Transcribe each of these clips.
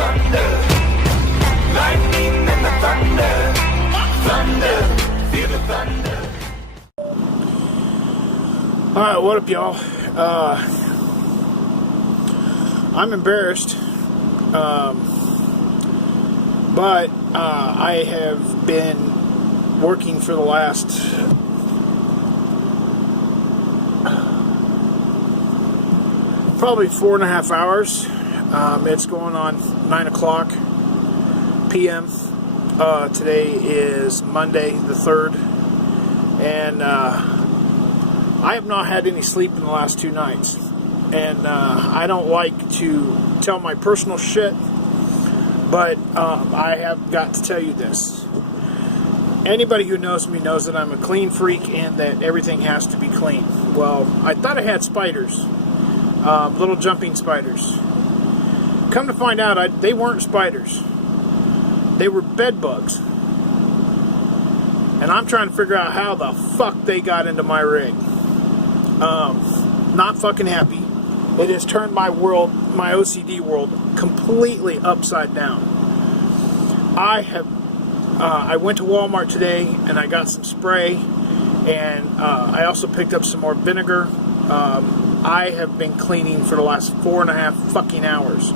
thunder, lightning and the thunder, thunder, feel the thunder. Alright, what up, y'all? I'm embarrassed, but I have been working for the last probably 4.5 hours. It's going on 9 o'clock p.m. Today is Monday the 3rd, and I have not had any sleep in the last 2 nights. And I don't like to tell my personal shit, but I have got to tell you this. Anybody who knows me knows that I'm a clean freak and that everything has to be clean. Well, I thought I had spiders, little jumping spiders. Come to find out, they weren't spiders. They were bed bugs. And I'm trying to figure out how the fuck they got into my rig. Not fucking happy. It has turned my world, my OCD world, completely upside down. I went to Walmart today and I got some spray, and I also picked up some more vinegar. I have been cleaning for the last 4.5 fucking hours.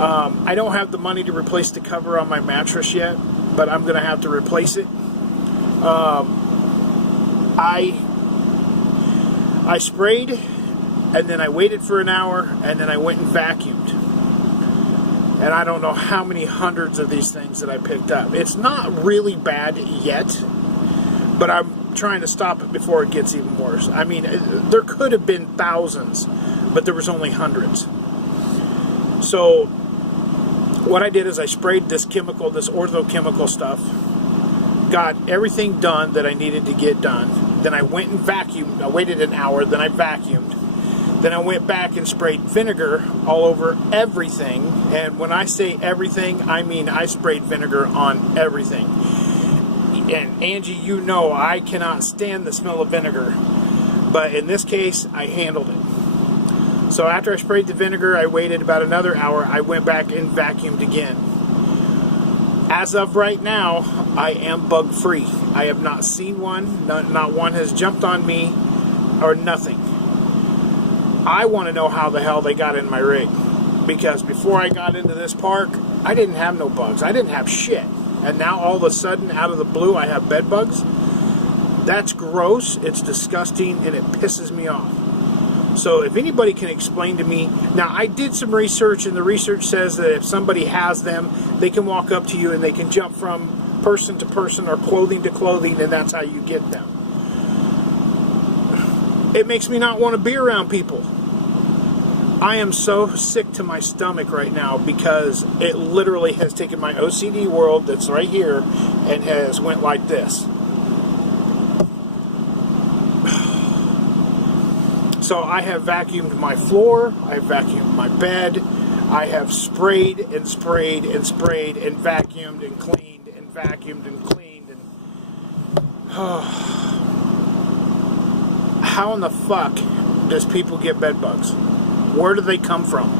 I don't have the money to replace the cover on my mattress yet, but I'm going to have to replace it. I sprayed, and then I waited for an hour, and then I went and vacuumed. And I don't know how many hundreds of these things that I picked up. It's not really bad yet, but I'm trying to stop it before it gets even worse. I mean, there could have been thousands, but there was only hundreds. So what I did is I sprayed this chemical, this orthochemical stuff, got everything done that I needed to get done. Then I went and vacuumed. I waited an hour, then I vacuumed. Then I went back and sprayed vinegar all over everything. And when I say everything, I mean I sprayed vinegar on everything. And Angie, you know I cannot stand the smell of vinegar. But in this case, I handled it. So after I sprayed the vinegar, I waited about another hour. I went back and vacuumed again. As of right now, I am bug free. I have not seen one. Not one has jumped on me or nothing. I want to know how the hell they got in my rig. Because before I got into this park, I didn't have no bugs. I didn't have shit. And now all of a sudden, out of the blue, I have bed bugs. That's gross. It's disgusting, and it pisses me off. So if anybody can explain to me, now I did some research, and the research says that if somebody has them, they can walk up to you and they can jump from person to person or clothing to clothing, and that's how you get them. It makes me not want to be around people. I am so sick to my stomach right now because it literally has taken my OCD world that's right here and has went like this. So I have vacuumed my floor, I have vacuumed my bed, I have sprayed and sprayed and sprayed and vacuumed and cleaned and vacuumed and cleaned. And how in the fuck does people get bed bugs? Where do they come from?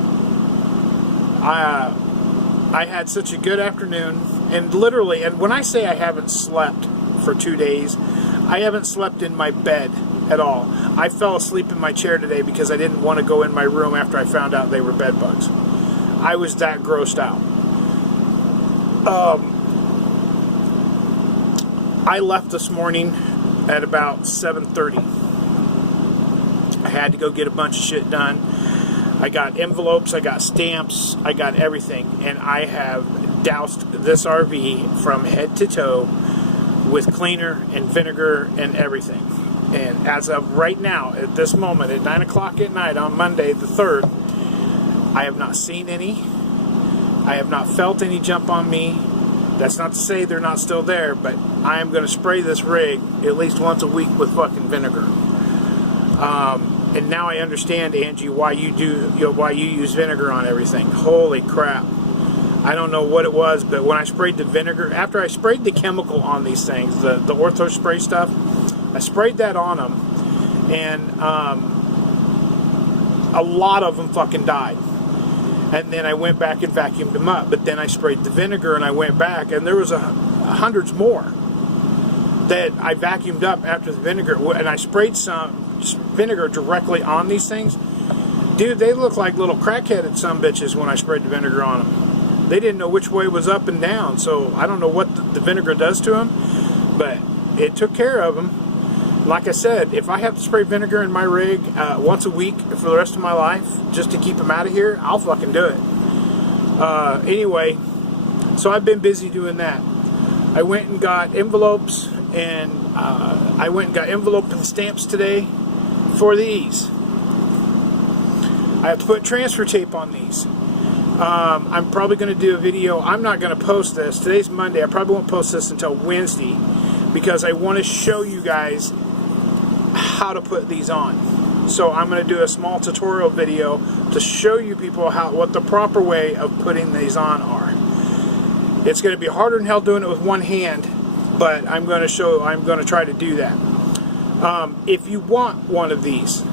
I had such a good afternoon, and literally, and when I say I haven't slept for 2 days, I haven't slept in my bed at all. I fell asleep in my chair today because I didn't want to go in my room after I found out they were bed bugs. I was that grossed out. I left this morning at about 7:30. I had to go get a bunch of shit done. I got envelopes, I got stamps, I got everything, and I have doused this RV from head to toe with cleaner and vinegar and everything. And as of right now, at this moment, at 9 o'clock at night on Monday the 3rd, I have not seen any. I have not felt any jump on me. That's not to say they're not still there, but I am going to spray this rig at least once a week with fucking vinegar. And now I understand, Angie, why you use vinegar on everything. Holy crap. I don't know what it was, but when I sprayed the vinegar, after I sprayed the chemical on these things, the ortho spray stuff, I sprayed that on them, and a lot of them fucking died. And then I went back and vacuumed them up. But then I sprayed the vinegar and I went back, and there was hundreds more that I vacuumed up after the vinegar. And I sprayed some vinegar directly on these things. Dude, they look like little crackheaded sumbitches when I sprayed the vinegar on them. They didn't know which way was up and down. So I don't know what the vinegar does to them, but it took care of them. Like I said, if I have to spray vinegar in my rig once a week for the rest of my life just to keep them out of here, I'll fucking do it. Anyway, so I've been busy doing that. I went and got envelopes, and I went and got envelope and stamps today for these. I have to put transfer tape on these. I'm probably going to do a video. I'm not going to post this. Today's Monday. I probably won't post this until Wednesday because I want to show you guys how to put these on. So I'm going to do a small tutorial video to show you people what the proper way of putting these on are. It's going to be harder than hell doing it with one hand, but I'm going to try to do that. If you want one of these,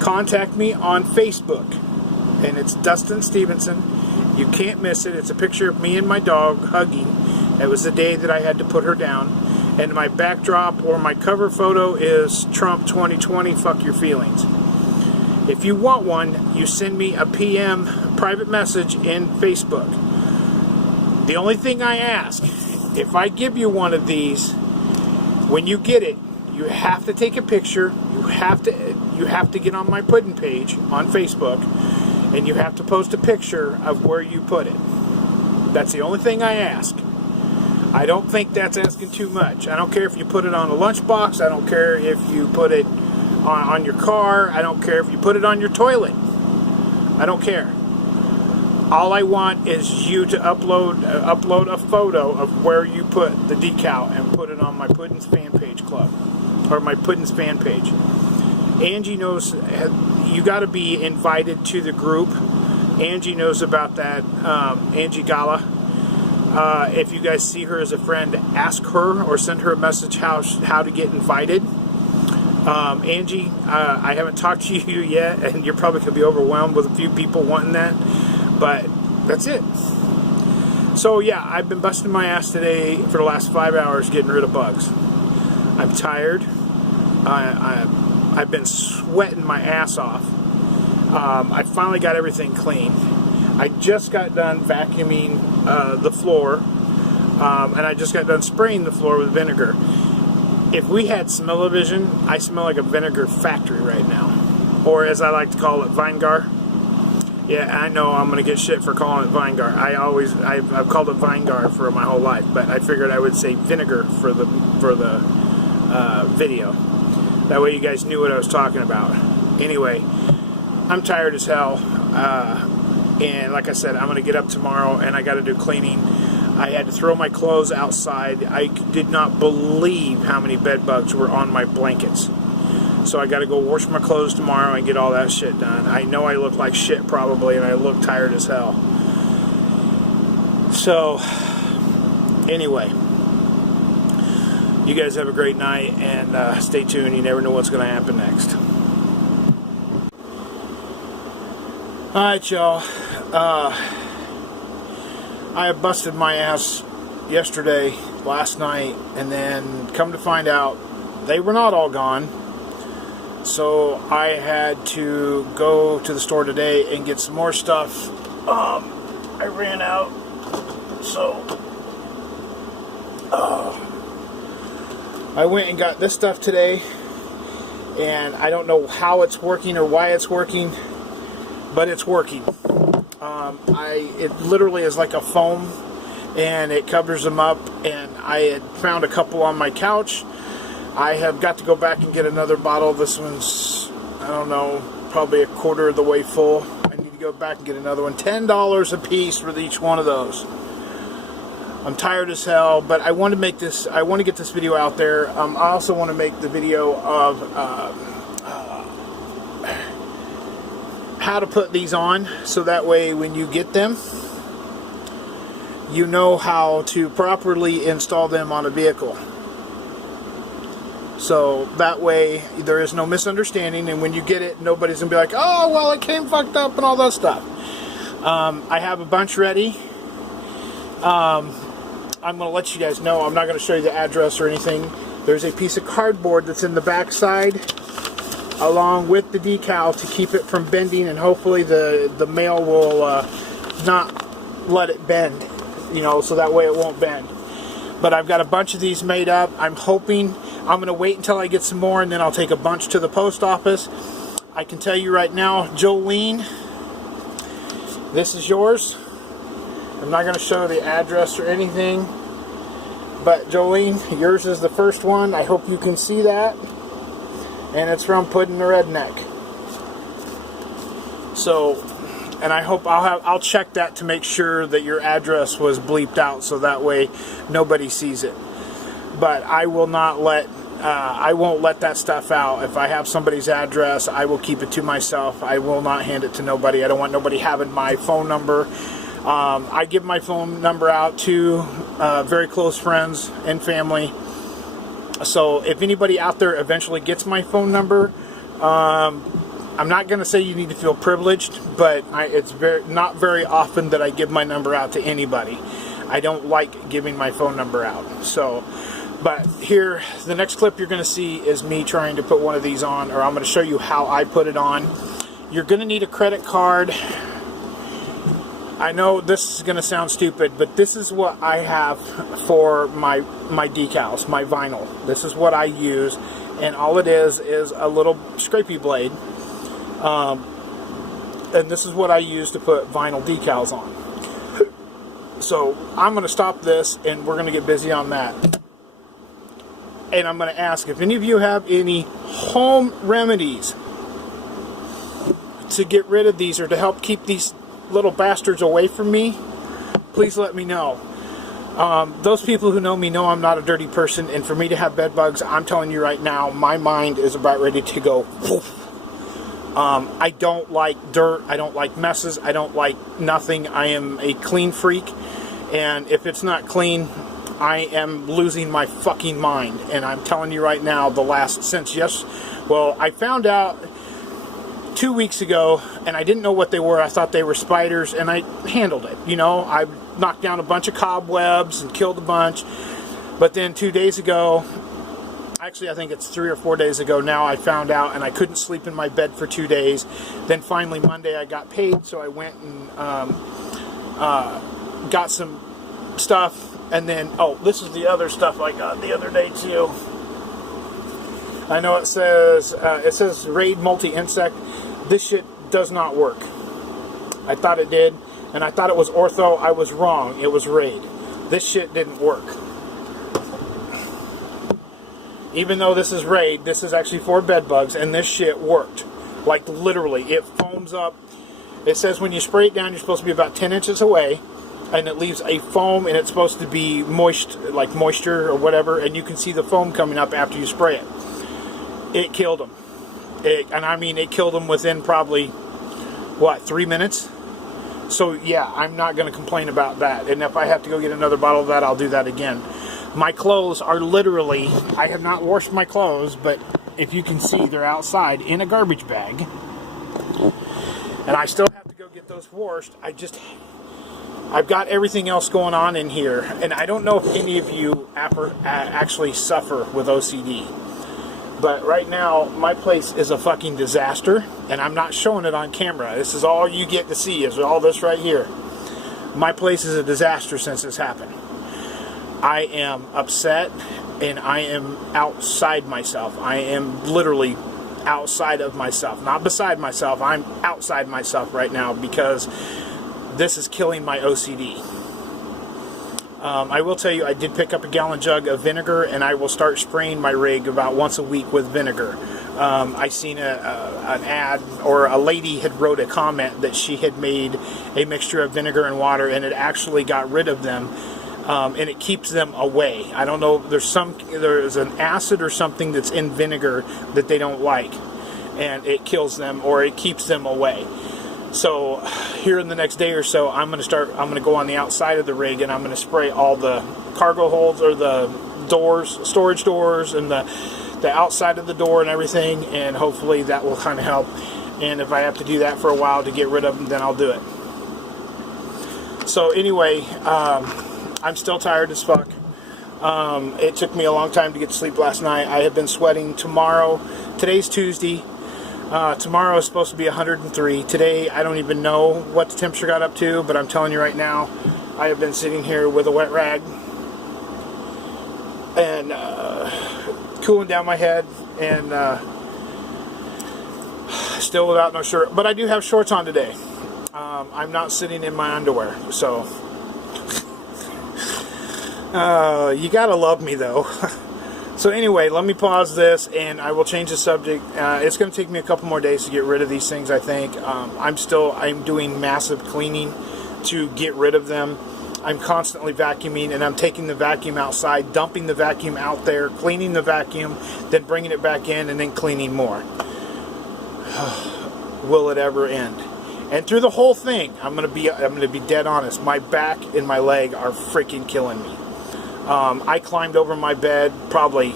contact me on Facebook, and it's Dustin Stevenson. You can't miss it. It's a picture of me and my dog hugging. It was the day that I had to put her down. And my backdrop or my cover photo is Trump 2020, fuck your feelings. If you want one, you send me a PM private message in Facebook. The only thing I ask, if I give you one of these, when you get it, you have to take a picture. You have to get on my pudding page on Facebook, and you have to post a picture of where you put it. That's the only thing I ask. I don't think that's asking too much. I don't care if you put it on a lunchbox. I don't care if you put it on your car. I don't care if you put it on your toilet. I don't care. All I want is you to upload a photo of where you put the decal and put it on my Puddin's Fan Page Club, or my Puddin's Fan Page. Angie knows you got to be invited to the group. Angie knows about that. Angie Gala. If you guys see her as a friend, ask her or send her a message how to get invited. Angie, I haven't talked to you yet, and you're probably going to be overwhelmed with a few people wanting that, but that's it. So yeah, I've been busting my ass today for the last 5 hours getting rid of bugs. I'm tired. I've been sweating my ass off. I finally got everything clean. I just got done vacuuming the floor, and I just got done spraying the floor with vinegar. If we had smell-o-vision, I smell like a vinegar factory right now. Or as I like to call it, Vinegar. Yeah, I know I'm going to get shit for calling it Vinegar. I've called it Vinegar for my whole life, but I figured I would say vinegar for the video. That way you guys knew what I was talking about. Anyway, I'm tired as hell. And like I said, I'm going to get up tomorrow and I got to do cleaning. I had to throw my clothes outside. I did not believe how many bed bugs were on my blankets. So I got to go wash my clothes tomorrow and get all that shit done. I know I look like shit probably, and I look tired as hell. So, anyway, you guys have a great night, and stay tuned. You never know what's going to happen next. Alright, y'all. I busted my ass yesterday, last night, and then come to find out they were not all gone. So I had to go to the store today and get some more stuff. I ran out. So I went and got this stuff today, and I don't know how it's working or why it's working, but it's working. It literally is like a foam, and it covers them up, and I had found a couple on my couch. I have got to go back and get another bottle. This one's, I don't know, probably a quarter of the way full. I need to go back and get another one. $10 a piece for each one of those. I'm tired as hell, but I want to make this, I want to get this video out there. I also want to make the video of how to put these on, so that way when you get them, you know how to properly install them on a vehicle. So that way there is no misunderstanding, and when you get it, nobody's gonna be like, oh well, it came fucked up and all that stuff. I have a bunch ready. I'm going to let you guys know. I'm not going to show you the address or anything. There's a piece of cardboard that's in the back side along with the decal to keep it from bending, and hopefully the mail will not let it bend, you know, so that way it won't bend. But I've got a bunch of these made up. I'm hoping, I'm going to wait until I get some more, and then I'll take a bunch to the post office. I can tell you right now, Jolene, this is yours. I'm not going to show the address or anything, but Jolene, yours is the first one. I hope you can see that. And it's from Puddin' the Redneck. So, and I hope I'll check that to make sure that your address was bleeped out, so that way nobody sees it. But I will not let I won't let that stuff out. If I have somebody's address, I will keep it to myself. I will not hand it to nobody. I don't want nobody having my phone number. I give my phone number out to very close friends and family. So if anybody out there eventually gets my phone number, I'm not going to say you need to feel privileged, but it's not very often that I give my number out to anybody. I don't like giving my phone number out. So, but here, the next clip you're going to see is me trying to put one of these on, or I'm going to show you how I put it on. You're going to need a credit card. I know this is going to sound stupid, but this is what I have for my decals, my vinyl. This is what I use, and all it is a little scrapey blade. And this is what I use to put vinyl decals on. So I'm going to stop this, and we're going to get busy on that. And I'm going to ask if any of you have any home remedies to get rid of these or to help keep these little bastards away from me. Please let me know. Those people who know me know I'm not a dirty person, and for me to have bed bugs, I'm telling you right now, my mind is about ready to go poof. I don't like dirt, I don't like messes, I don't like nothing. I am a clean freak, and if it's not clean, I am losing my fucking mind. And I'm telling you right now, I found out 2 weeks ago, and I didn't know what they were. I thought they were spiders, and I handled it. You know, I knocked down a bunch of cobwebs and killed a bunch. But then 2 days ago, actually I think it's 3 or 4 days ago now, I found out, and I couldn't sleep in my bed for 2 days. Then finally Monday I got paid, so I went and got some stuff. And then, this is the other stuff I got the other day too. I know it says Raid Multi-Insect. This shit does not work. I thought it did, and I thought it was Ortho. I was wrong. It was Raid. This shit didn't work. Even though this is Raid, this is actually for bed bugs, and this shit worked. Like, literally, it foams up. It says when you spray it down, you're supposed to be about 10 inches away, and it leaves a foam, and it's supposed to be moist, like moisture or whatever, and you can see the foam coming up after you spray it. It killed them. It killed them within probably, 3 minutes? So, yeah, I'm not going to complain about that. And if I have to go get another bottle of that, I'll do that again. My clothes are literally, I have not washed my clothes, but if you can see, they're outside in a garbage bag. And I still have to go get those washed. I've got everything else going on in here. And I don't know if any of you actually suffer with OCD. But right now, my place is a fucking disaster, and I'm not showing it on camera. This is all you get to see, is all this right here. My place is a disaster since this happened. I am upset, and I am outside myself. I am literally outside of myself. Not beside myself, I'm outside myself right now because this is killing my OCD. I will tell you, I did pick up a gallon jug of vinegar, and I will start spraying my rig about once a week with vinegar. I seen an ad, or a lady had wrote a comment that she had made a mixture of vinegar and water, and it actually got rid of them, and it keeps them away. I don't know, there's an acid or something that's in vinegar that they don't like, and it kills them, or it keeps them away. So here in the next day or so, I'm going to go on the outside of the rig, and I'm going to spray all the cargo holds, or the doors, storage doors, and the outside of the door and everything, and hopefully that will kind of help. And if I have to do that for a while to get rid of them, then I'll do it. So anyway, I'm still tired as fuck. It took me a long time to get to sleep last night. I have been sweating tomorrow. Today's Tuesday. Tomorrow is supposed to be 103. Today, I don't even know what the temperature got up to, but I'm telling you right now, I have been sitting here with a wet rag and cooling down my head, and still without no shirt. But I do have shorts on today. I'm not sitting in my underwear, so you gotta love me though. So anyway, let me pause this and I will change the subject. It's going to take me a couple more days to get rid of these things, I think. I'm doing massive cleaning to get rid of them. I'm constantly vacuuming, and I'm taking the vacuum outside, dumping the vacuum out there, cleaning the vacuum, then bringing it back in, and then cleaning more. Will it ever end? And through the whole thing, I'm going to be dead honest. My back and my leg are freaking killing me. I climbed over my bed probably,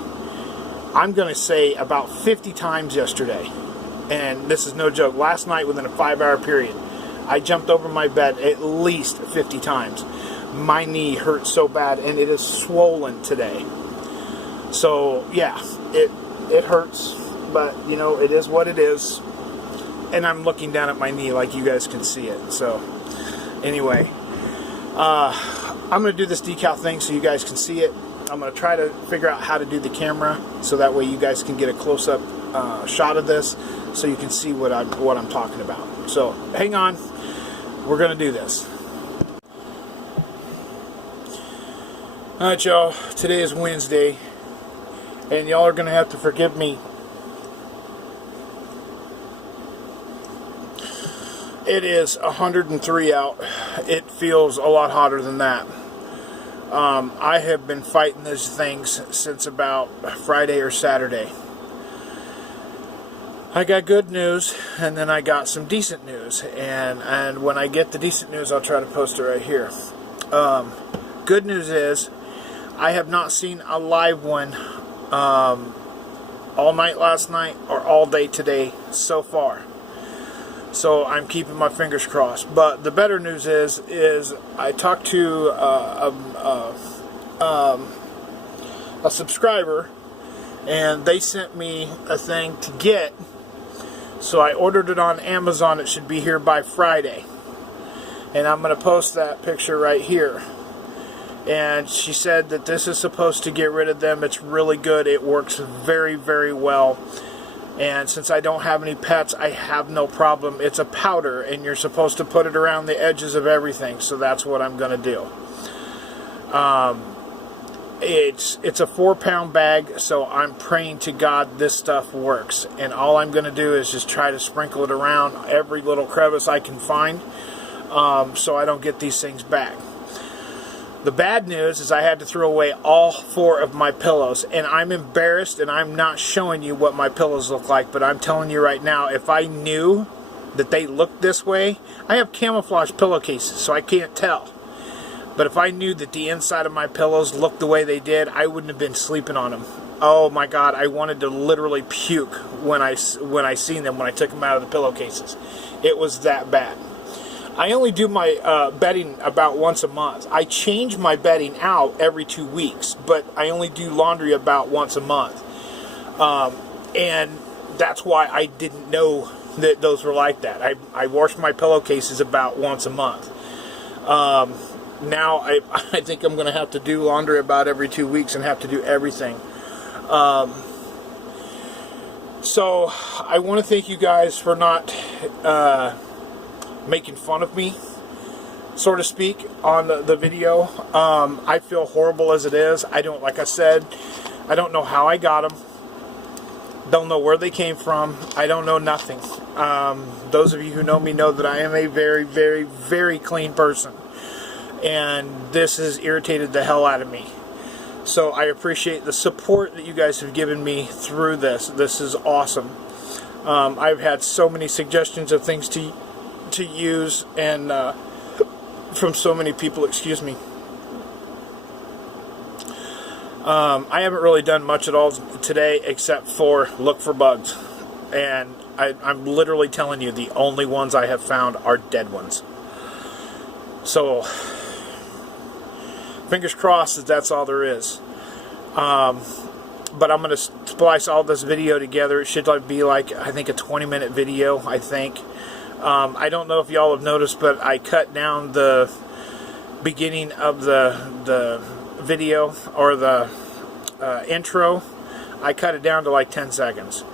I'm going to say, about 50 times yesterday. And this is no joke. Last night, within a 5-hour period, I jumped over my bed at least 50 times. My knee hurts so bad, and it is swollen today. So, yeah, it hurts, but, you know, it is what it is. And I'm looking down at my knee like you guys can see it. So, anyway, I'm going to do this decal thing so you guys can see it. I'm going to try to figure out how to do the camera so that way you guys can get a close-up shot of this so you can see what I'm talking about. So, hang on. We're going to do this. Alright, y'all. Today is Wednesday, and y'all are going to have to forgive me. It is 103 out. It feels a lot hotter than that. I have been fighting these things since about Friday or Saturday. I got good news, and then I got some decent news. And when I get the decent news, I'll try to post it right here. Good news is, I have not seen a live one all night last night or all day today so far. So I'm keeping my fingers crossed. But the better news is I talked to a subscriber, and they sent me a thing to get. So I ordered it on Amazon. It should be here by Friday. And I'm going to post that picture right here. And she said that this is supposed to get rid of them. It's really good. It works very, very well. And since I don't have any pets, I have no problem. It's a powder, and you're supposed to put it around the edges of everything. So that's what I'm going to do. It's a 4-pound bag, so I'm praying to God this stuff works. And all I'm going to do is just try to sprinkle it around every little crevice I can find, so I don't get these things back. The bad news is I had to throw away all 4 of my pillows, and I'm embarrassed, and I'm not showing you what my pillows look like, but I'm telling you right now, if I knew that they looked this way, I have camouflage pillowcases, so I can't tell. But if I knew that the inside of my pillows looked the way they did, I wouldn't have been sleeping on them. Oh my God, I wanted to literally puke when I seen them, when I took them out of the pillowcases. It was that bad. I only do my bedding about once a month. I change my bedding out every 2 weeks, but I only do laundry about once a month. And that's why I didn't know that those were like that. I wash my pillowcases about once a month. Now I think I'm going to have to do laundry about every 2 weeks and have to do everything. So I want to thank you guys for not making fun of me, so to speak, on the video. I feel horrible as it is. Like I said, I don't know how I got them. Don't know where they came from. I don't know nothing. Those of you who know me know that I am a very, very, very clean person. And this has irritated the hell out of me. So I appreciate the support that you guys have given me through this. This is awesome. I've had so many suggestions of things to use, and from so many people, excuse me. I haven't really done much at all today except for look for bugs. And I'm literally telling you, the only ones I have found are dead ones. So, fingers crossed that that's all there is. But I'm going to splice all this video together. It should be like, I think, a 20-minute video, I think. I don't know if y'all have noticed, but I cut down the beginning of the video, or the intro. I cut it down to like 10 seconds.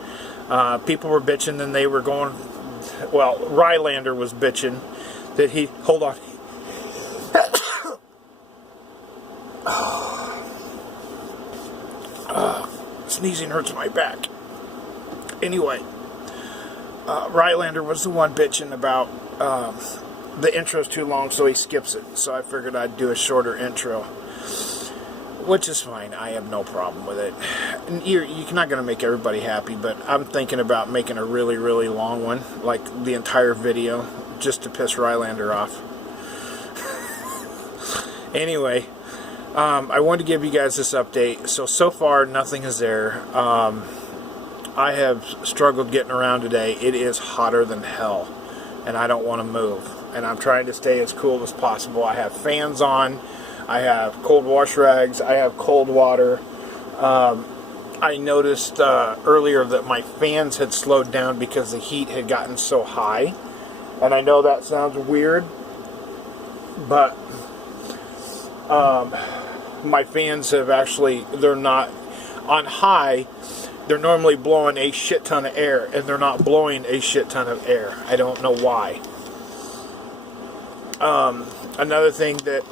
People were bitching, and they were going, well, Rylander was bitching that he, hold on. Sneezing hurts my back. Anyway, Rylander was the one bitching about the intro's too long, so he skips it. So I figured I'd do a shorter intro, which is fine. I have no problem with it. And you're not going to make everybody happy, but I'm thinking about making a really, really long one, like the entire video, just to piss Rylander off. Anyway, I wanted to give you guys this update. So far, nothing is there. I have struggled getting around today. It is hotter than hell, and I don't want to move. And I'm trying to stay as cool as possible. I have fans on. I have cold wash rags. I have cold water. I noticed earlier that my fans had slowed down because the heat had gotten so high. And I know that sounds weird, but my fans have actually, they're not on high. They're normally blowing a shit ton of air, and they're not blowing a shit ton of air. I don't know why. Another thing that,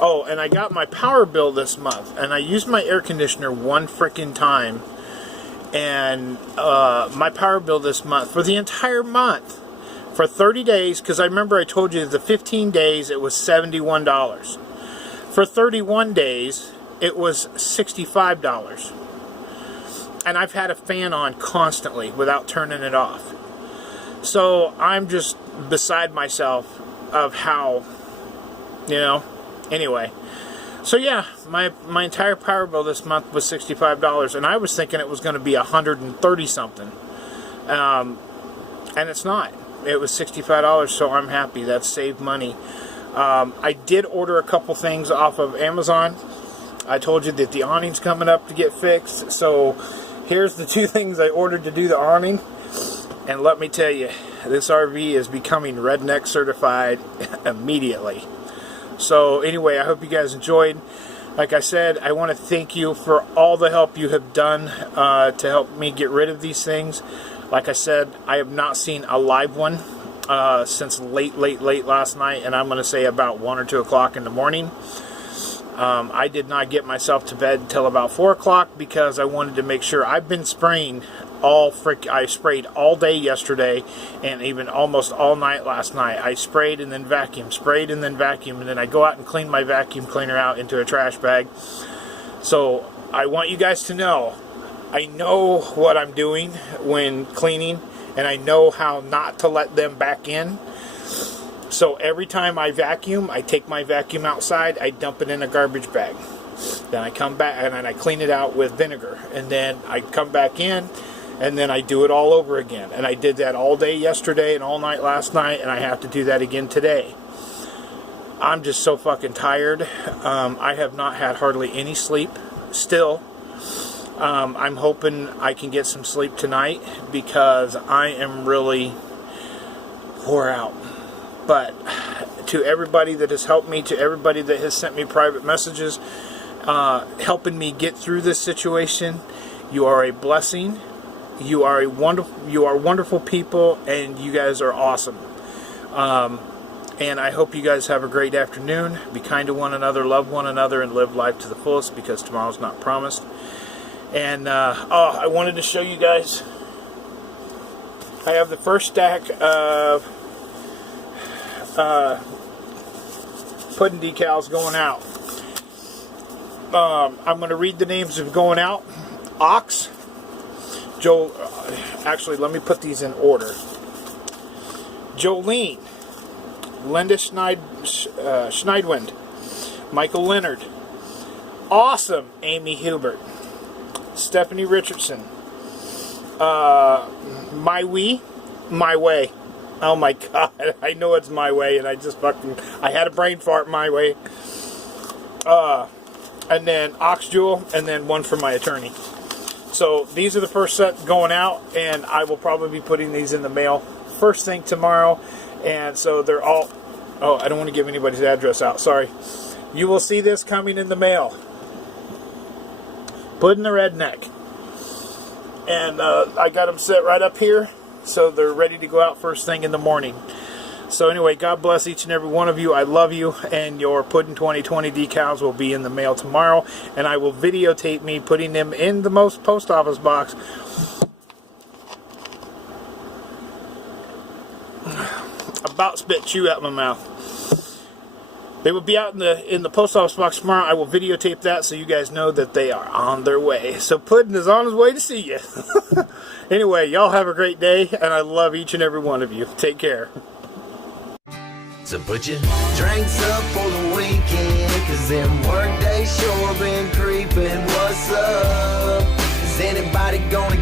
oh, and I got my power bill this month, and I used my air conditioner one frickin' time, and my power bill this month, for the entire month, for 30 days, because I remember I told you the 15 days it was $71. For 31 days, it was $65. And I've had a fan on constantly without turning it off. So I'm just beside myself of how, you know, anyway. So yeah, my entire power bill this month was $65, and I was thinking it was going to be $130 something. And it's not. It was $65, so I'm happy. That saved money. I did order a couple things off of Amazon. I told you that the awning's coming up to get fixed, so here's the two things I ordered to do the awning. And let me tell you, this RV is becoming redneck certified immediately. So anyway, I hope you guys enjoyed. Like I said, I want to thank you for all the help you have done to help me get rid of these things. Like I said, I have not seen a live one since late last night, and I'm going to say about 1 or 2 o'clock in the morning. I did not get myself to bed until about 4 o'clock because I wanted to make sure. I've been spraying I sprayed all day yesterday and even almost all night last night. I sprayed and then vacuumed, sprayed and then vacuumed, and then I go out and clean my vacuum cleaner out into a trash bag. So I want you guys to know, I know what I'm doing when cleaning, and I know how not to let them back in. So every time I vacuum, I take my vacuum outside, I dump it in a garbage bag. Then I come back and then I clean it out with vinegar. And then I come back in and then I do it all over again. And I did that all day yesterday and all night last night, and I have to do that again today. I'm just so fucking tired. I have not had hardly any sleep still. I'm hoping I can get some sleep tonight because I am really wore out. But to everybody that has helped me, to everybody that has sent me private messages, helping me get through this situation, you are a blessing. You are wonderful people, and you guys are awesome. And I hope you guys have a great afternoon. Be kind to one another, love one another, and live life to the fullest, because tomorrow's not promised. And I wanted to show you guys. I have the first stack of pudding decals going out. I'm going to read the names of going out. Ox, Joel. Actually, let me put these in order. Jolene, Linda Schneidwind, Michael Leonard, Awesome, Amy Hubert, Stephanie Richardson, My Way, Oh my God, I know it's my way, and I had a brain fart my way. And then Ox Jewel, and then one for my attorney. So these are the first set going out, and I will probably be putting these in the mail first thing tomorrow. And so they're all, oh, I don't want to give anybody's address out, sorry. You will see this coming in the mail. Puddin' the Redneck. And I got them set right up here, so they're ready to go out first thing in the morning. So anyway, God bless each and every one of you. I love you, and your Puddin' 2020 decals will be in the mail tomorrow, and I will videotape me putting them in the post office box. About spit chew out my mouth. They will be out in the post office box tomorrow. I will videotape that so you guys know that they are on their way. So Puddin' is on his way to see you. Anyway, y'all have a great day, and I love each and every one of you. Take care. So put your drinks up for the weekend, 'cause them work days sure been creeping. What's up? Is anybody gonna